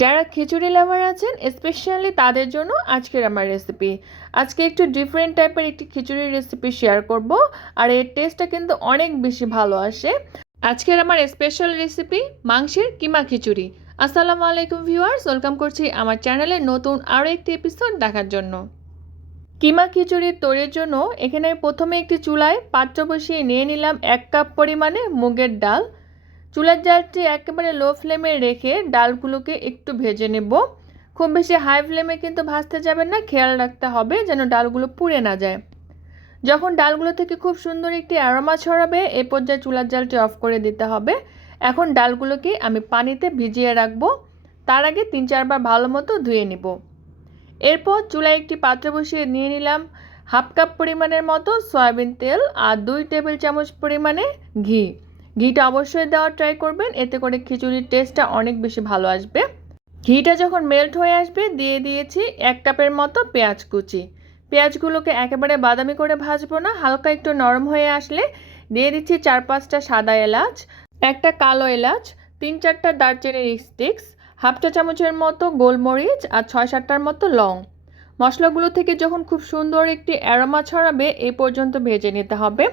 যারা খিচুড়ি লাভার আছেন স্পেশালি তাদের জন্য আজকের আমার রেসিপি আজকে একটু ডিফারেন্ট টাইপের একটি খিচুড়ির রেসিপি শেয়ার করব, আর এর টেস্টটা কিন্তু অনেক বেশি ভালো আসে। আজকের আমার স্পেশাল রেসিপি মাংসের কিমা খিচুড়ি। আসসালামু আলাইকুম ভিউয়ার্স ওয়েলকাম করছি আমার চ্যানেলে নতুন আরও একটি এপিসোড দেখার জন্য। কিমা খিচুড়ির তৈরির জন্য এখানে প্রথমে একটি চুলায় পাত্র বসিয়ে নিয়ে নিলাম এক কাপ পরিমাণে মুগের ডাল। চুলার জালটি একেবারে লো ফ্লেমে রেখে ডালগুলোকে একটু ভেজে নেব। খুব বেশি হাই ফ্লেমে কিন্তু ভাজতে যাবেন না, খেয়াল রাখতে হবে যেন ডালগুলো পুড়ে না যায়। যখন ডালগুলো থেকে খুব সুন্দর একটি অ্যারোমা ছড়াবে, এ পর্যায়ে চুলার জালটি অফ করে দিতে হবে। এখন ডালগুলোকে আমি পানিতে ভিজিয়ে রাখব। তার আগে তিন চারবার ভালো মতো ধুয়ে নিব। এরপর চুলায় একটি পাত্র বসিয়ে নিয়ে নিলাম। হাফ কাপ পরিমাণের মতো সয়াবিন তেল আর দুই টেবিল চামচ পরিমাণে ঘি। ঘিটা অবশ্যই দেওয়ার ট্রাই করবেন, এতে করে খিচুড়ির টেস্টটা অনেক বেশি ভালো আসবে। ঘিটা যখন মেল্ট হয়ে আসবে, দিয়ে দিয়েছি এক কাপের মতো পেঁয়াজ কুচি। পেঁয়াজগুলোকে একেবারে বাদামি করে ভাজবো না, হালকা একটু নরম হয়ে আসলে দিয়ে দিচ্ছি চার পাঁচটা সাদা এলাচ, একটা কালো এলাচ, তিন চারটা দারচিনির স্টিক্স হাফ চা চামচের মতো গোলমরিচ আর ছয় সাতটার মতো লং। মশলাগুলো থেকে যখন খুব সুন্দর একটি অ্যারোমা ছড়াবে এই পর্যন্ত ভেজে নিতে হবে।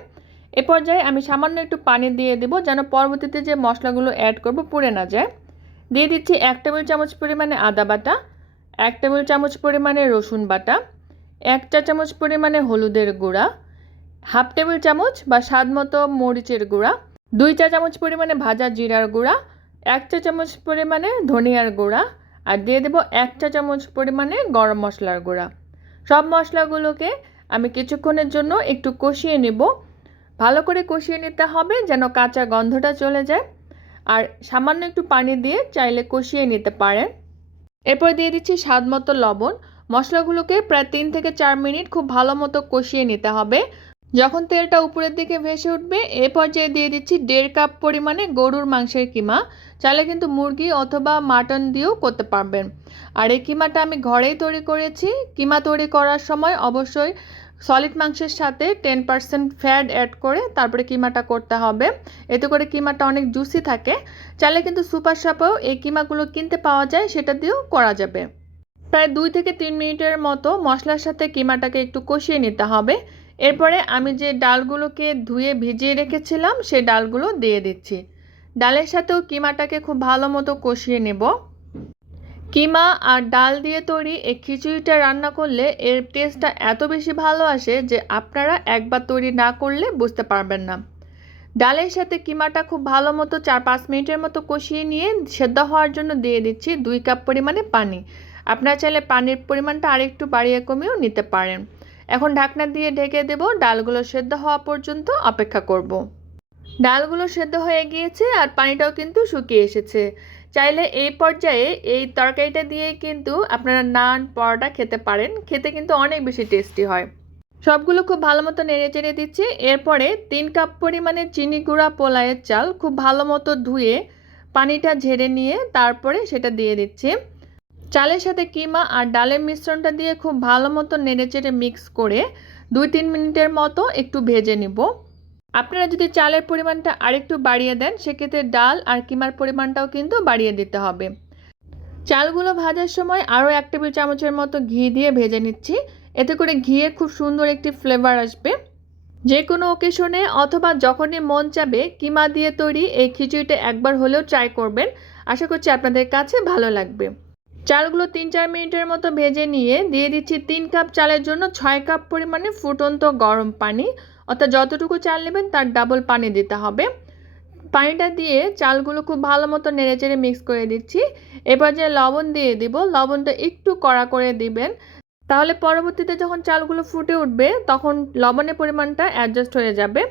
এ পর্যায়ে আমি সামান্য একটু পানি দিয়ে দেবো যেন পরবর্তীতে যে মশলাগুলো অ্যাড করব পুড়ে না যায়। দিয়ে দিচ্ছি এক টেবিল চামচ পরিমাণে আদা বাটা, এক টেবিল চামচ পরিমাণে রসুন বাটা, এক চা চামচ পরিমাণে হলুদের গুঁড়া, হাফ টেবিল চামচ বা স্বাদ মতো মরিচের গুঁড়া, দুই চা চামচ পরিমাণে ভাজা জিরার গুঁড়া, এক চা চামচ পরিমাণে ধনিয়ার গুঁড়া আর দিয়ে দেবো এক চা চামচ পরিমাণে গরম মশলার গুঁড়া। সব মশলাগুলোকে আমি কিছুক্ষণের জন্য একটু কষিয়ে নেব। ভালো করে কষিয়ে নিতে হবে যেন কাঁচা গন্ধটা চলে যায়। আর সামান্য একটু পানি দিয়ে চাইলে কষিয়ে নিতে পারেন। এরপর দিয়ে দিচ্ছি স্বাদ মতো লবণ। মশলাগুলোকে প্রায় তিন থেকে চার মিনিট খুব ভালো মতো কষিয়ে নিতে হবে। যখন তেলটা উপরের দিকে ভেসে উঠবে, এ পর্যায়ে দিয়ে দিচ্ছি দেড় কাপ পরিমাণে গরুর মাংসের কিমা। চাইলে কিন্তু মুরগি অথবা মাটন দিয়েও করতে পারবেন। আর এই কিমাটা আমি ঘরেই তৈরি করেছি। কিমা তৈরি করার সময় অবশ্যই সলিড মাংসের সাথে টেন পার্সেন্ট ফ্যাট অ্যাড করে তারপরে কিমাটা করতে হবে। এতে করে কিমাটা অনেক জুসি থাকে। চাইলে কিন্তু সুপার শপেও এই কিমাগুলো কিনতে পাওয়া যায়, সেটা দিয়েও করা যাবে। প্রায় দুই থেকে তিন মিনিটের মতো মশলার সাথে কিমাটাকে একটু কষিয়ে নিতে হবে। এরপরে আমি যে ডালগুলোকে ধুয়ে ভিজিয়ে রেখেছিলাম সেই ডালগুলো দিয়ে দিচ্ছি। ডালের সাথেও কিমাটাকে খুব ভালো মতো কষিয়ে নেব। কিমা আর ডাল দিয়ে তৈরি এই খিচুড়িটা রান্না করলে এর টেস্টটা এত বেশি ভালো আসে যে আপনারা একবার তৈরি না করলে বুঝতে পারবেন না। ডালের সাথে কিমাটা খুব ভালো মতো চার পাঁচ মিনিটের মতো কষিয়ে নিয়ে সেদ্ধ হওয়ার জন্য দিয়ে দিচ্ছি দুই কাপ পরিমাণে পানি। আপনারা চাইলে পানির পরিমাণটা আরেকটু বাড়িয়ে কমিয়েও নিতে পারেন। এখন ঢাকনা দিয়ে ঢেকে দেব, ডালগুলো সেদ্ধ হওয়া পর্যন্ত অপেক্ষা করব। ডালগুলো সেদ্ধ হয়ে গিয়েছে আর পানিটাও কিন্তু শুকিয়ে এসেছে। চাইলে এই পর্যায়ে এই তরকারিটা দিয়ে কিন্তু আপনারা নান, পরোটা খেতে পারেন। খেতে কিন্তু অনেক বেশি টেস্টি হয়। সবগুলো খুব ভালো মতো নেড়ে চেড়ে দিচ্ছি। এরপরে তিন কাপ পরিমাণে চিনি গুঁড়া পোলায়ের চাল খুব ভালো মতো ধুয়ে পানিটা ঝেড়ে নিয়ে তারপরে সেটা দিয়ে দিচ্ছি। চালের সাথে কিমা আর ডালের মিশ্রণটা দিয়ে খুব ভালো মতো নেড়ে চেড়ে মিক্স করে দুই তিন মিনিটের মতো একটু ভেজে নিব। আপনারা যদি চালের পরিমাণটা আরেকটু বাড়িয়ে দেন, সেক্ষেত্রে ডাল আর কিমার পরিমাণটাও কিন্তু বাড়িয়ে দিতে হবে। চালগুলো ভাজার সময় আরও এক টেবিল চামচের মতো ঘি দিয়ে ভেজে নিচ্ছি। এতে করে ঘিয়ে খুব সুন্দর একটি ফ্লেভার আসবে। যে কোনো ওকেশনে অথবা যখনই মন চাবে, কিমা দিয়ে তৈরি এই খিচুড়িটা একবার হলেও ট্রাই করবেন। আশা করছি আপনাদের কাছে ভালো লাগবে। চালগুলো তিন চার মিনিটের মতো ভেজে নিয়ে দিয়ে দিচ্ছি তিন কাপ চালের জন্য ছয় কাপ পরিমাণে ফুটন্ত গরম পানি। অর্থাৎ যতটুকু চাল নেবেন তার ডাবল পানি দিতে হবে। পানিটা দিয়ে চালগুলো খুব ভালো মতো নেড়ে চেড়ে মিক্স করে দিচ্ছি। এবার যে লবণ দিয়ে দিব, লবণটা একটু কড়া করে দিবেন। তাহলে পরবর্তীতে যখন চালগুলো ফুটে উঠবে, তখন লবণের পরিমাণটা অ্যাডজাস্ট হয়ে যাবে।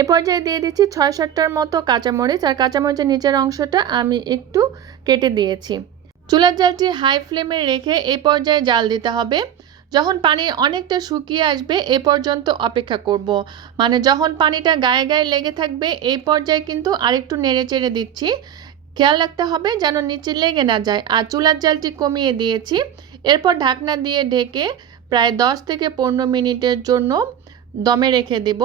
এ পর্যায়ে দিয়ে দিচ্ছি ছয় সাতটার মতো কাঁচামরিচ, আর কাঁচামরিচের নিচের অংশটা আমি একটু কেটে দিয়েছি। চুলার জালটি হাই ফ্লেমে রেখে এই পর্যায়ে জাল দিতে হবে। যখন পানি অনেকটা শুকিয়ে আসবে, এ পর্যন্ত অপেক্ষা করব। মানে যখন পানিটা গায়ে গায়ে লেগে থাকবে, এই পর্যায়ে কিন্তু আরেকটু নেড়ে চেড়ে দিচ্ছি। খেয়াল রাখতে হবে যেন নিচে লেগে না যায়। আর চুলার জালটি কমিয়ে দিয়েছি। এরপর ঢাকনা দিয়ে ঢেকে প্রায় দশ থেকে পনেরো মিনিটের জন্য দমে রেখে দেব।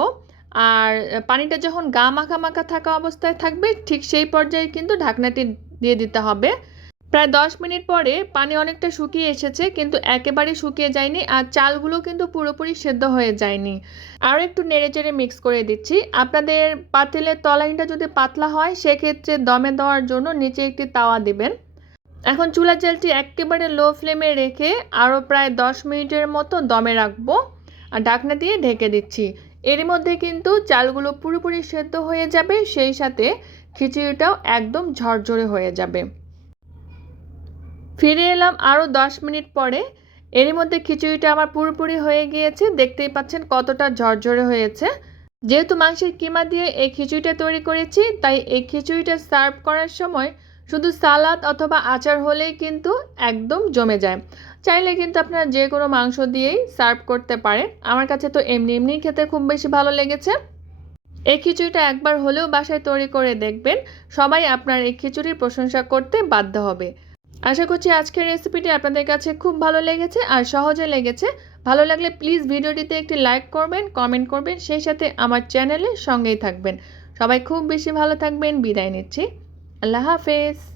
আর পানিটা যখন গা মাখা মাখা থাকা অবস্থায় থাকবে, ঠিক সেই পর্যায়ে কিন্তু ঢাকনাটি দিয়ে দিতে হবে। প্রায় দশ মিনিট পরে পানি অনেকটা শুকিয়ে এসেছে, কিন্তু একেবারে শুকিয়ে যায়নি আর চালগুলো কিন্তু পুরোপুরি সেদ্ধ হয়ে যায়নি। আরও একটু নেড়ে চেড়ে মিক্স করে দিচ্ছি। আপনাদের পাতিলের তলাইনটা যদি পাতলা হয়, সেক্ষেত্রে দমে দেওয়ার জন্য নিচে একটি তাওয়া দিবেন। এখন চুলা জালটি একেবারে লো ফ্লেমে রেখে আরও প্রায় দশ মিনিটের মতো দমে রাখব আর ঢাকনা দিয়ে ঢেকে দিচ্ছি। এর মধ্যে কিন্তু চালগুলো পুরোপুরি সেদ্ধ হয়ে যাবে, সেই সাথে খিচুড়িটাও একদম ঝরঝরে হয়ে যাবে। ফিরে এলাম আরও দশ মিনিট পরে। এর মধ্যে খিচুড়িটা আমার পুরোপুরি হয়ে গিয়েছে। দেখতেই পাচ্ছেন কতটা ঝরঝরে হয়েছে। যেহেতু মাংসের কিমা দিয়ে এই খিচুড়িটা তৈরি করেছি, তাই এই খিচুড়িটা সার্ভ করার সময় শুধু সালাদ অথবা আচার হলেই কিন্তু একদম জমে যায়। চাইলে কিন্তু আপনারা যে কোনো মাংস দিয়েই সার্ভ করতে পারেন। আমার কাছে তো এমনি এমনিই খেতে খুব বেশি ভালো লেগেছে। এই খিচুড়িটা একবার হলেও বাসায় তৈরি করে দেখবেন। সবাই আপনার এই খিচুড়ির প্রশংসা করতে বাধ্য হবে। আশা করছি আজকের রেসিপিটি আপনাদের কাছে খুব ভালো লেগেছে আর সহজে লেগেছে। ভালো লাগলে প্লিজ ভিডিওটিতে একটি লাইক করবেন কমেন্ট করবেন, সেই সাথে আমার চ্যানেলে সঙ্গেই থাকবেন। সবাই খুব বেশি ভালো থাকবেন, বিদায় নিচ্ছি। আল্লাহ হাফেজ।